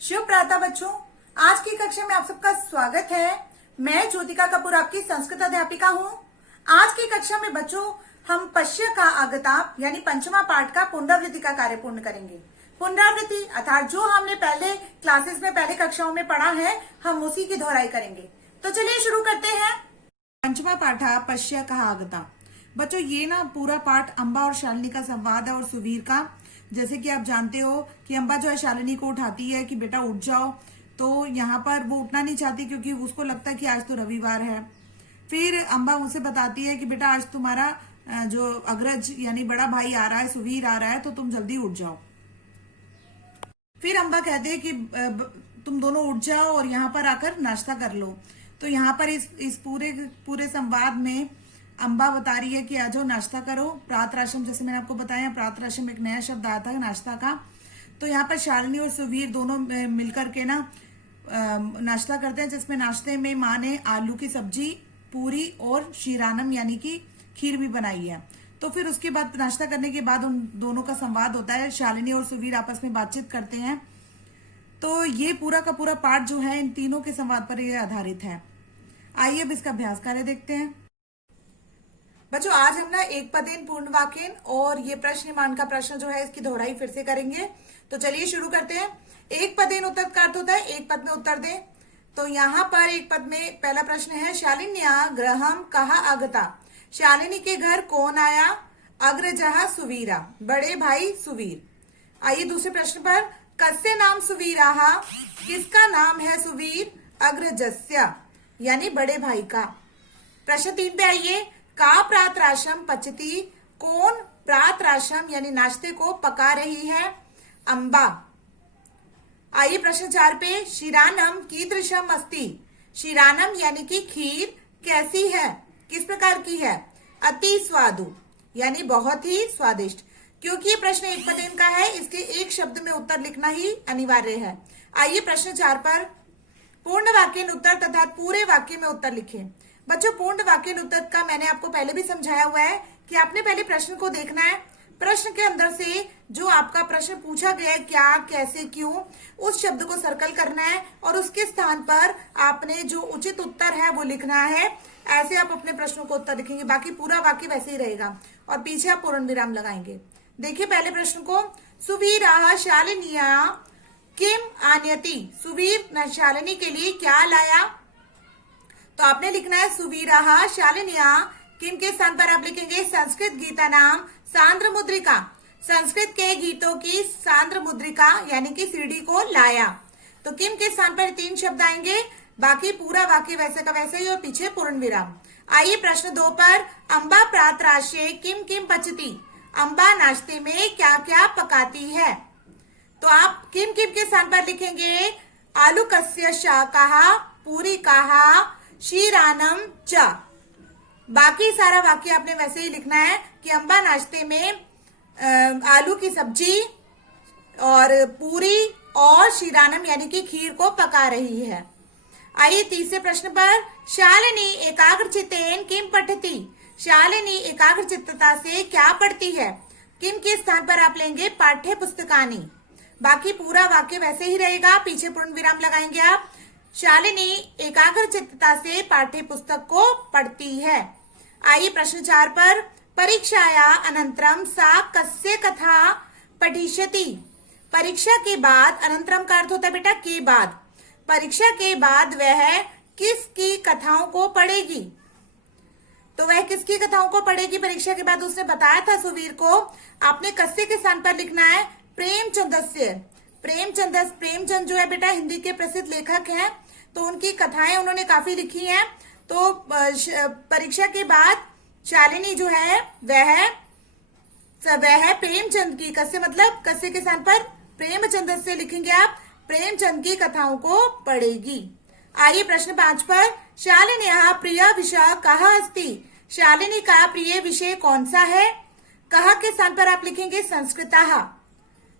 शुभ प्रातः बच्चों, आज की कक्षा में आप सबका स्वागत है। मैं ज्योतिका कपूर आपकी संस्कृत अध्यापिका हूँ। आज की कक्षा में बच्चों हम पश्य का आगता यानी पंचमा पाठ का पुनरावृत्ति का कार्य पूर्ण करेंगे। पुनरावृत्ति अर्थात जो हमने पहले क्लासेस में पहले कक्षाओं में पढ़ा है, हम उसी की दोहराई करेंगे। तो चलिए शुरू करते हैं। पंचमा पाठा पश्य का आगता। बच्चों ये ना पूरा पाठ अम्बा और शालिनी का संवाद है और सुवीर का। जैसे कि आप जानते हो कि अम्बा जो है शालिनी को उठाती है कि बेटा उठ जाओ, तो यहाँ पर वो उठना नहीं चाहती क्योंकि उसको लगता है कि आज तो रविवार है। फिर अम्बा उसे बताती है कि बेटा आज तुम्हारा जो अग्रज यानी बड़ा भाई आ रहा है, सुवीर आ रहा है, तो तुम जल्दी उठ जाओ। फिर अम्बा कहते हैं कि तुम दोनों उठ जाओ और यहाँ पर आकर नाश्ता कर लो। तो यहाँ पर इस पूरे संवाद में अम्बा बता रही है कि आ जाओ नाश्ता करो। प्रातराशम, जैसे मैंने आपको बताया, प्रातराशम एक नया शब्द आया था नाश्ता का। तो यहाँ पर शालिनी और सुवीर दोनों मिलकर के ना नाश्ता करते हैं, जिसमें नाश्ते में माँ ने आलू की सब्जी, पूरी और शीरानम यानी कि खीर भी बनाई है। तो फिर उसके बाद नाश्ता करने के बाद उन दोनों का संवाद होता है। शालिनी और सुवीर आपस में बातचीत करते हैं। तो ये पूरा का पूरा पाठ जो है इन तीनों के संवाद पर ये आधारित है। आइए अब इसका अभ्यास कार्य देखते हैं। बच्चों आज हम ना एक पदेन पूर्ण वाक्यन और ये प्रश्न मान का प्रश्न जो है इसकी दोहराई फिर से करेंगे। तो चलिए शुरू करते हैं। एक पदेन उत्तर का अर्थ होता है एक पद में उत्तर दें। तो यहाँ पर एक पद में पहला प्रश्न है, शालिन्या गृहम कहा आगता। शालिनी के घर कौन आया? अग्रजः सुवीरा, बड़े भाई सुवीर। आइए दूसरे प्रश्न पर, कस्य नाम सुवीराहा, किसका नाम है सुवीर? अग्रजस्य यानी बड़े भाई का। प्रश्न 3 पे आइए, का प्रातराशम पचती, कौन प्रातराशम यानी नाश्ते को पका रही है? अम्बा। आइए प्रश्न 4 पे, शिरानम कीदृशम अस्ति। शिरानम यानी कि खीर कैसी है, किस प्रकार की है? अति स्वादु यानी बहुत ही स्वादिष्ट। क्योंकि ये प्रश्न एक पदेन का है, इसके एक शब्द में उत्तर लिखना ही अनिवार्य है। आइए प्रश्न 4 पर, पूर्ण वाक्य उत्तर तथा पूरे वाक्य में उत्तर लिखें। बच्चों पूर्ण वाक्य उत्तर का मैंने आपको पहले भी समझाया हुआ है कि आपने पहले प्रश्न को देखना है। प्रश्न के अंदर से जो आपका प्रश्न पूछा गया है, क्या, कैसे, क्यों, उस शब्द को सर्कल करना है और उसके स्थान पर आपने जो उचित उत्तर है वो लिखना है। ऐसे आप अपने प्रश्नों को उत्तर लिखेंगे, बाकी पूरा वाक्य वैसे ही रहेगा और पीछे आप पूर्ण विराम लगाएंगे। देखिए पहले प्रश्न को, सुवीरा शालिनिया किम आन्यति। सुवीर शालिनी के लिए क्या लाया? तो आपने लिखना है सुवीरा शालिनिया, किम के स्थान पर आप लिखेंगे संस्कृत गीता नाम सांद्र मुद्रिका। संस्कृत के गीतों की सांद्र मुद्रिका यानी कि सीडी को लाया। तो किम के स्थान पर 3 शब्द आएंगे, बाकी पूरा वाक्य वैसे का वैसे ही और पीछे पूर्ण विराम। आइए प्रश्न 2 पर, अम्बा प्रातराशे किम किम पचती। अम्बा नाश्ते में क्या क्या पकाती है? तो आप किम किम के स्थान पर लिखेंगे आलू कस्य शाकाहा, पूरी कहा, शीरानम च। बाकी सारा वाक्य आपने वैसे ही लिखना है कि अम्बा नाश्ते में आलू की सब्जी और पूरी और शीरानम यानी कि खीर को पका रही है। आइए तीसरे प्रश्न पर, शालिनी एकाग्रचित्तेन किम पठति। शालिनी एकाग्रचित्तता से क्या पढ़ती है? किम के स्थान पर आप लेंगे पाठ्य पुस्तकानी। बाकी पूरा वाक्य वैसे ही रहेगा, पीछे पूर्ण विराम लगाएंगे आप। शालिनी एकाग्रचित्तता से पाठ्य पुस्तक को पढ़ती है। आइए प्रश्न 4 पर, परीक्षाया अनंतरम सा कस्य कथा पठिष्यति। परीक्षा के बाद, अनंतरम का अर्थ होता है बेटा के बाद, परीक्षा के बाद वह किसकी कथाओं को पढ़ेगी? तो वह किसकी कथाओं को पढ़ेगी परीक्षा के बाद? उसने बताया था सुवीर को। आपने कस्य के स्थान पर लिखना है प्रेमचंदस्य। प्रेमचंद जो है बेटा हिंदी के प्रसिद्ध लेखक हैं, तो उनकी कथाएं उन्होंने काफी लिखी हैं। तो परीक्षा के बाद शालिनी जो है वह प्रेमचंद की, कस्य मतलब कस्य के स्थान पर प्रेमचंद से लिखेंगे आप, प्रेमचंद की कथाओं को पढ़ेगी। आइए प्रश्न 5 पर, शालिन्याः प्रिय विषय कः अस्ति। शालिनी का प्रिय विषय कौन सा है? कहा के स्थान पर आप लिखेंगे संस्कृतः।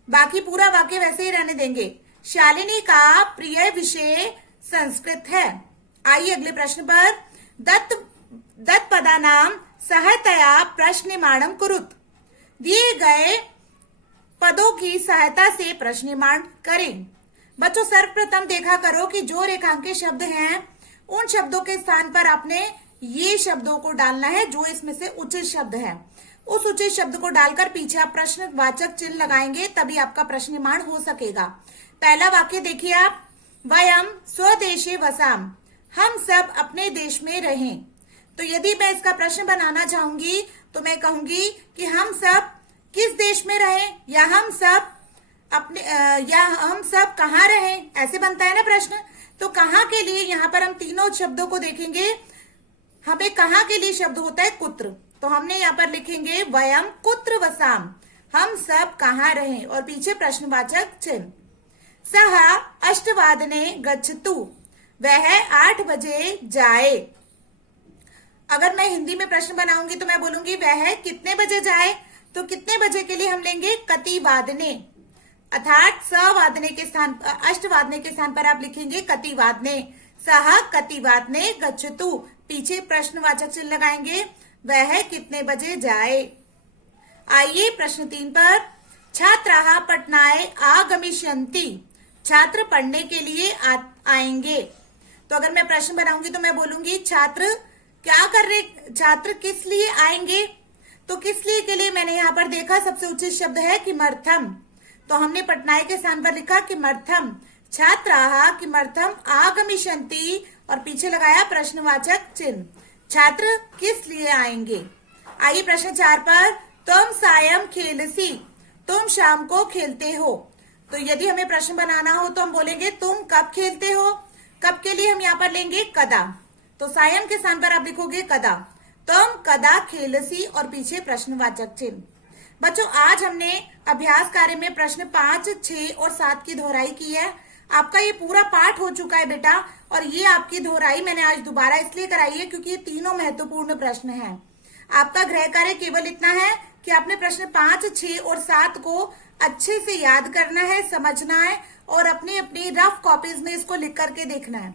बाकी पूरा वाक्य वैसे ही रहने देंगे। शालिनी का प्रिय विषय संस्कृत है। आइए अगले प्रश्न पर, दत्त पदानाम सहायतया प्रश्न निर्माणम कुरुत। दिए गए पदों की सहायता से प्रश्न निर्माण करें। बच्चों सर्वप्रथम देखा करो कि जो रेखांकित शब्द हैं उन शब्दों के स्थान पर आपने ये शब्दों को डालना है जो इसमें से उचित शब्द है। उस उचित शब्द को डालकर पीछे आप प्रश्नवाचक चिन्ह लगाएंगे, तभी आपका प्रश्न निर्माण हो सकेगा। पहला वाक्य देखिए आप, वयम स्वदेशे वसाम, हम सब अपने देश में रहें। तो यदि मैं इसका प्रश्न बनाना चाहूंगी तो मैं कहूंगी कि हम सब किस देश में रहें, या हम सब कहाँ रहें, ऐसे बनता है ना प्रश्न। तो कहाँ के लिए यहाँ पर हम तीनों शब्दों को देखेंगे। हमें कहाँ के लिए शब्द होता है कुत्र, तो हमने यहाँ पर लिखेंगे वयम कुत्र वसाम, हम सब कहाँ रहें, और पीछे प्रश्नवाचक चिन्ह। सह अष्टवादने गच्छतु, वह 8 बजे जाए। अगर मैं हिंदी में प्रश्न बनाऊंगी तो मैं बोलूंगी वह कितने बजे जाए, तो कितने बजे के लिए हम लेंगे कति वादने, अर्थात सवादने के स्थान अष्टवादने के स्थान पर आप लिखेंगे कति वादने। सह कति वादने गच्छतु, पीछे प्रश्नवाचक चिन्ह लगाएंगे, वह कितने बजे जाए। आइए प्रश्न 3 पर, छात्राः पठनाय आगमिष्यन्ति, छात्र पढ़ने के लिए आएंगे। तो अगर मैं प्रश्न बनाऊंगी तो मैं बोलूंगी छात्र क्या कर रहे, छात्र किस लिए आएंगे। तो किस लिए के लिए मैंने यहाँ पर देखा सबसे उचित शब्द है किमर्थम, तो हमने पठनाय के स्थान पर लिखा किमर्थम। छात्राः किमर्थम आगमिष्यन्ति, और पीछे लगाया प्रश्नवाचक चिन्ह, छात्र किस लिए आएंगे। आइए प्रश्न 4 पर, तुम सायं खेलसी, तुम शाम को खेलते हो। तो यदि हमें प्रश्न बनाना हो तो हम बोलेंगे तुम कब खेलते हो, कब के लिए हम यहाँ पर लेंगे कदा, तो सायं के स्थान पर आप लिखोगे कदा, तुम कदा खेलसी, और पीछे प्रश्नवाचक चिन्ह। बच्चों आज हमने अभ्यास कार्य में प्रश्न 5, 6 और 7 की दोहराई की है। आपका ये पूरा पाठ हो चुका है बेटा, और ये आपकी दोहराई मैंने आज दोबारा इसलिए कराई है क्योंकि ये तीनों महत्वपूर्ण प्रश्न हैं। आपका गृह कार्य केवल इतना है कि आपने प्रश्न 5, 6 और 7 को अच्छे से याद करना है, समझना है, और अपनी अपनी रफ कॉपीज में इसको लिख करके देखना है।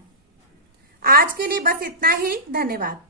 आज के लिए बस इतना ही, धन्यवाद।